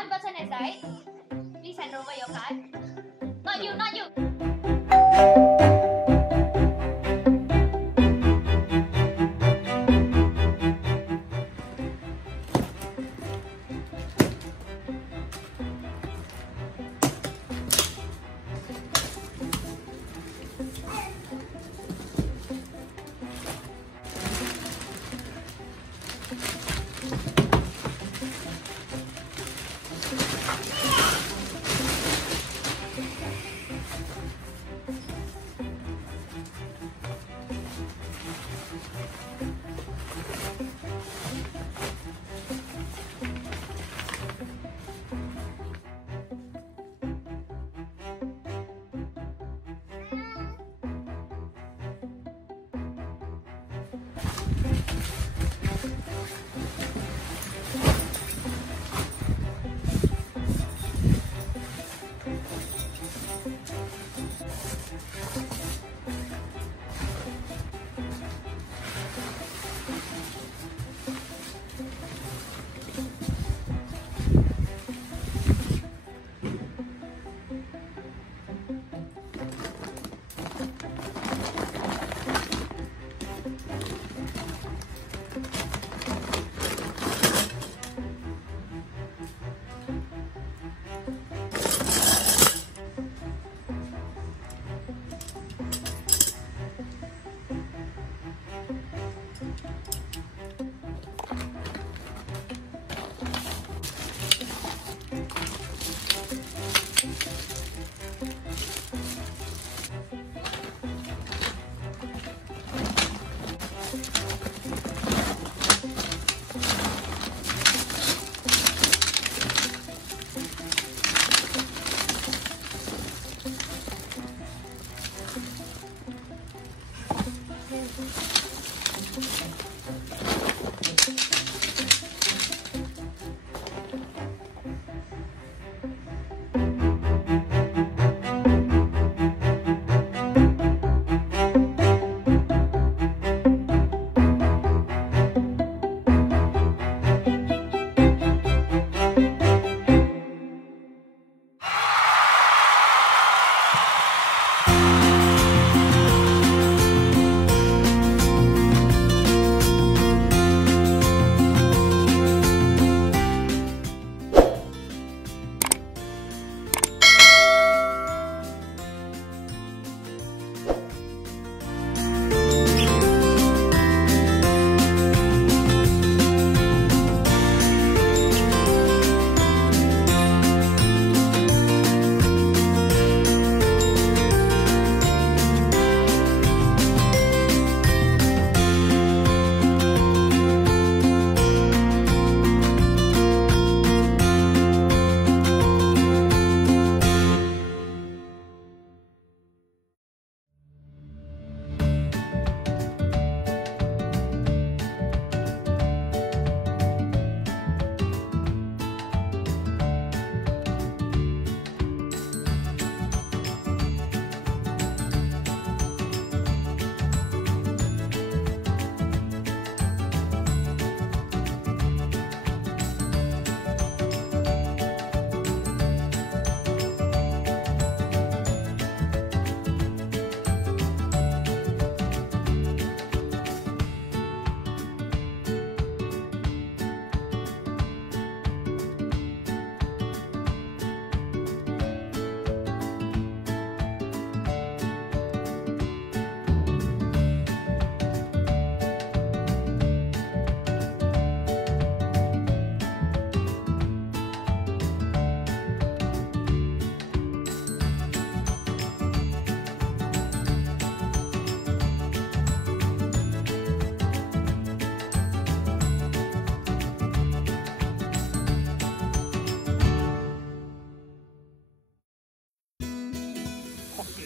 One person has died. Please hand over your card. Not you, not you.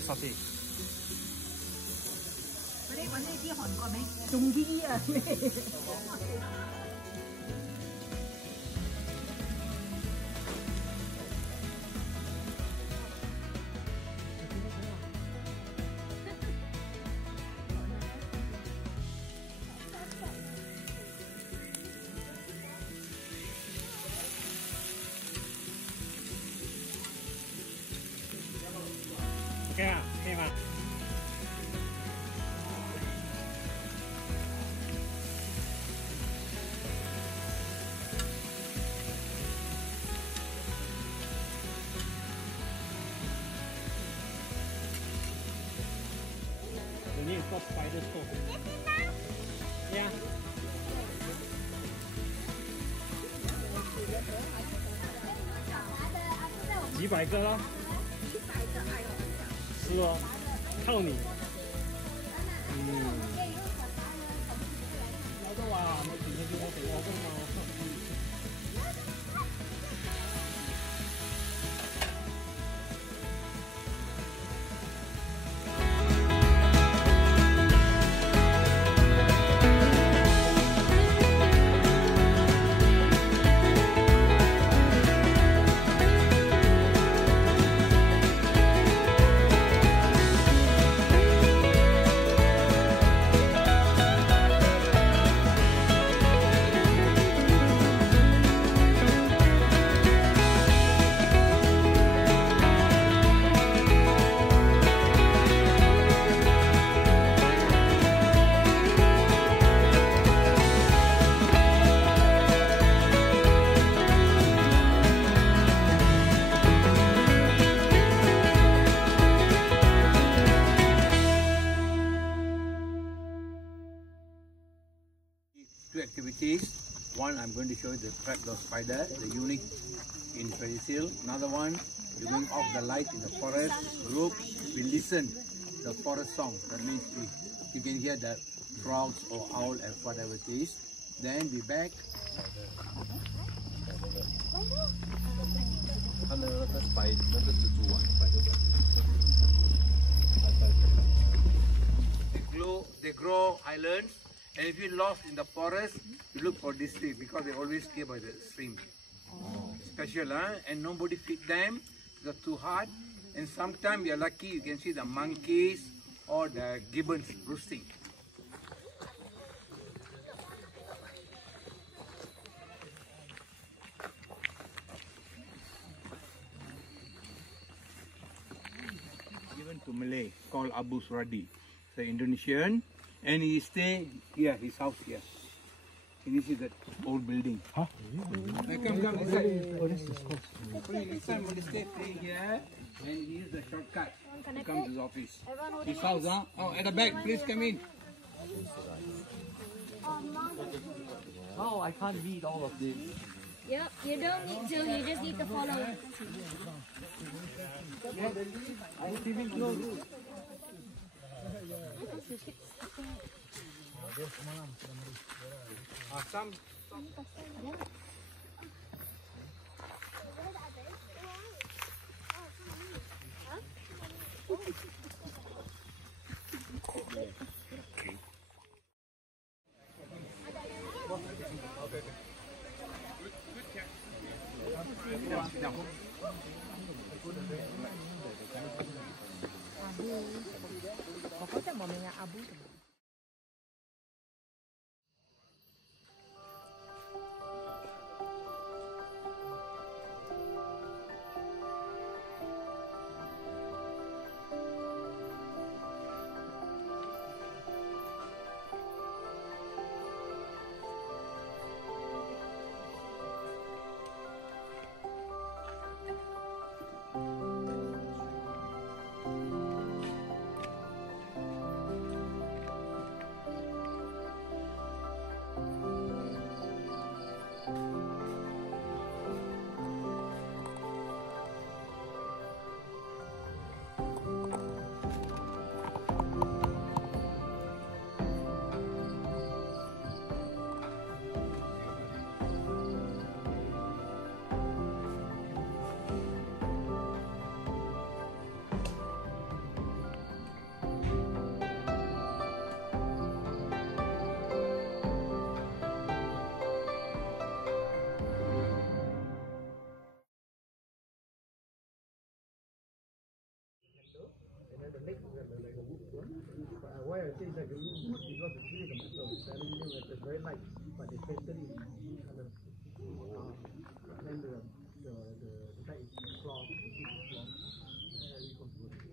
沙爹。嗰啲揾呢啲韓國名，仲啲啊咩？ We need to stop spiders first. Yeah.几百个咯。是哦，靠你。有得話我前面叫我哋我㗎嘛。Two activities. One, I'm going to show you the trapdoor spider, the unique in Fraser Hill. Another one, you're going off the light in the forest group. We listen the forest song. That means you can hear the thruout or owl and whatever it is. Then we back. They grow islands. And if you lost in the forest, you look for this tree because they always stay by the stream. Special, huh? And nobody feed them, they're too hard. And sometimes you're lucky, you can see the monkeys or the gibbons roosting. Given to Malay, called Abu Suradi. The Indonesian. And he stay here, his house here. Can you see that old building? Huh? Come, this side. Oh, this is close. Next time when they stay here, and he use the shortcut to come to his office. His house, huh? Oh, at the back, please come in. Oh, I can't read all of this. Yep, you don't need to, you just need to follow. I'm feeling close. Some. Why I say it's like a wood because the tree is a metal. It's very light, but they painted it in color. Then the back is cloth, the seat is cloth. Very comfortable.